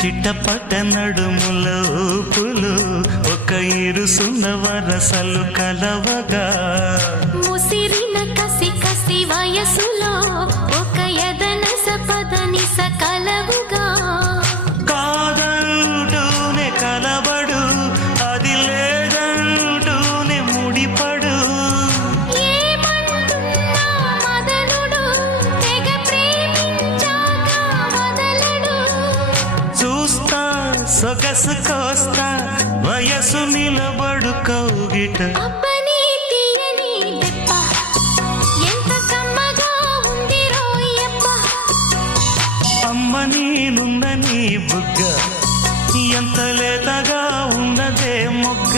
చిట్టపట్ట నడుముల ఊపులు ఒక ఇరుసున్న వరసలు కలవగా ముసిరిన కసి కసి వయసులో ఒక యదన సపదని సకలవుగా కాదంటూనే కలబడు అది లేదంటూనే ముడిపడు ఏమంటున్నా మదనుడు తెగ ప్రేమించాక వదలడు చూస్తా సొగసు కోస్తా వయసు నిలబడు కౌగిట అబ్బని తీయని దెబ్బ ఎంత కమ్మగా ఉంది రోయప్ప అమ్మ నేనున్న నీ బుగ్గ ఎంత లేతగా ఉన్నదే మొగ్గ